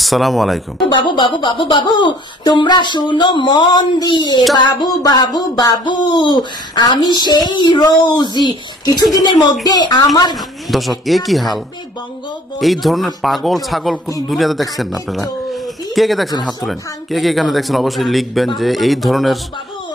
আসসালামু আলাইকুম। বাবু বাবু বাবু বাবু তোমরা শুনো মন দিয়ে। বাবু বাবু বাবু আমি সেই রোজি, কিছুদিনের মধ্যে আমার দর্শক, এই কি হাল? এই ধরনের পাগল ছাগল দুনিয়াতে দেখছেন আপনারা? কে কে দেখছেন হাত তোলেন। কে কে এখানে দেখছেন অবশ্যই লিখবেন যে এই ধরনের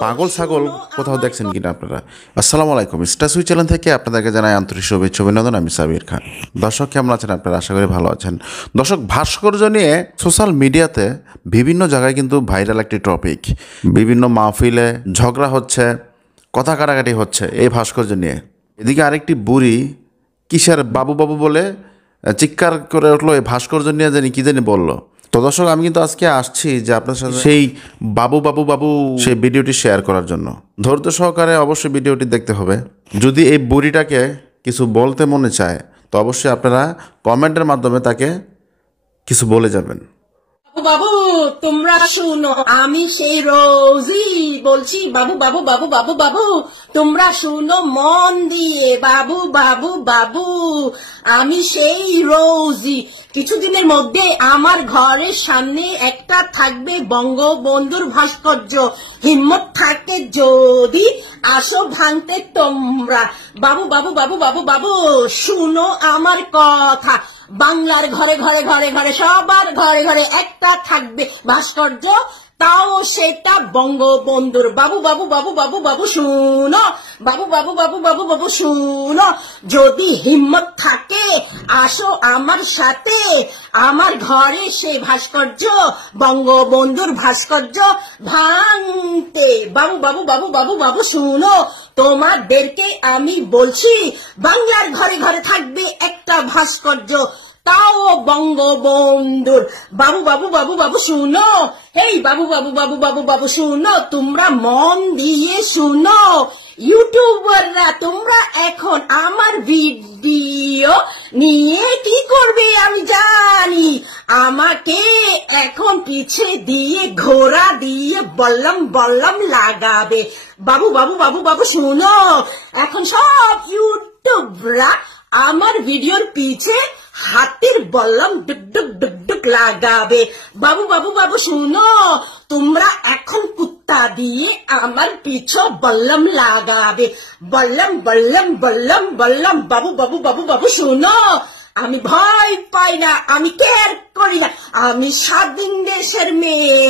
পাগল ছাগল কোথাও দেখছেন কিনা আপনারা। আসসালামু আলাইকুম। স্টার সুই চ্যানেল থেকে আপনাদেরকে জানাই আন্তরিক শুভেচ্ছা অভিনন্দন। আমি সাবির খান। দর্শক, কেমন আছেন আপনারা? আশা করি ভালো আছেন। দর্শক, ভাস্কর্য নিয়ে সোশ্যাল মিডিয়াতে বিভিন্ন জায়গায় কিন্তু ভাইরাল একটি টপিক। বিভিন্ন মাহফিলে ঝগড়া হচ্ছে, কথা কাটাকাটি হচ্ছে এই ভাস্কর্য নিয়ে। এদিকে আরেকটি বুড়ি কিসের বাবু বাবু বলে চিৎকার করে উঠলো এই ভাস্কর্য নিয়ে, জানি কি জানি বললো। তো দর্শক, আমি কিন্তু আজকে আসছি যে আপনার সাথে সেই বাবু বাবু বাবু সেই ভিডিওটি শেয়ার করার জন্য। ধৈর্য সহকারে অবশ্যই ভিডিওটি দেখতে হবে। যদি এই বুড়িটাকে কিছু বলতে মনে চায় তো অবশ্যই আপনারা কমেন্টের মাধ্যমে তাকে কিছু বলে যাবেন। বাবু তোমরা শুনো, আমি সেই রোজি বলছি। বাবু বাবু বাবু বাবু বাবু তোমরা শুনো মন দিয়ে। বাবু বাবু বাবু আমি সেই রোজি, কিছুদিনের মধ্যে আমার ঘরের সামনে একটা থাকবে বঙ্গবন্ধুর ভাস্কর্য। হিম্মত থাকে যদি আসো ভাঙতে তোমরা। বাবু বাবু বাবু বাবু বাবু শুনো আমার কথা। বাংলার ঘরে ঘরে ঘরে ঘরে সবার ঘরে ঘরে একটা থাকবে ভাস্কর্য, তাও সেটা বঙ্গবন্ধুর। বাবু বাবু বাবু বাবু বাবু শুনো। বাবু বাবু বাবু বাবু বাবু শুনো, যদি হিম্মত থাকে আসো আমার সাথে আমার ঘরে সেই ভাস্কর্য, বঙ্গবন্ধুর ভাস্কর্য ভাঙতে। বাবু বাবু বাবু বাবু বাবু শুনো, তোমাদেরকে আমি বলছি বাংলার ঘরে ঘরে থাকবে একটা ভাস্কর্য, তাও বঙ্গবন্ধুর। বাবু বাবু বাবু বাবু শুনো, এই বাবু বাবু বাবু বাবু বাবু শুনো, তোমরা মন দিয়ে শুনো। ইউটিউবাররা তোমরা এখন আমার ভিডিও নিয়ে কি করবে আমি জানি। আমাকে এখন পিছে দিয়ে ঘোড়া দিয়ে বললাম বললাম লাগাবে। বাবু বাবু বাবু বাবু শুনো, এখন সব ইউটিউবরা আমার ভিডিওর পিছে হাতির বললাম ডুক ডুক ডুক ডুক লাগাবে। বাবু বাবু বাবু শুনো, তোমরা এখন কুত্তা দিয়ে আমার পিছু বললাম লাগাবে। বললাম বললাম বললাম বললাম। বাবু বাবু বাবু বাবু শুনো, আমি ভয় পাই না, আমি কেয়ার করি না। আমি স্বাধীন দেশের মেয়ে,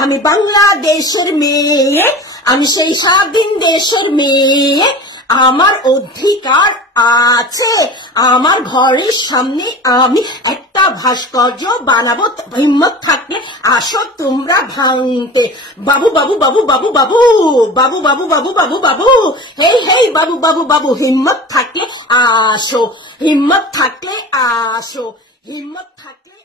আমি বাংলাদেশের মেয়ে, আমি সেই স্বাধীন দেশের মেয়ে। আমার অধিকার আছে, আমার ঘরের সামনে আমি একটা ভাস্কর্য বানাবো। হিম্মত থাকলে আসো তোমরা ভাঙতে। বাবু বাবু বাবু বাবু বাবু বাবু বাবু বাবু বাবু বাবু হেই হেই বাবু বাবু বাবু হিম্মত থাকলে আসো, হিম্মত থাকলে আসো, হিম্মত থাকলে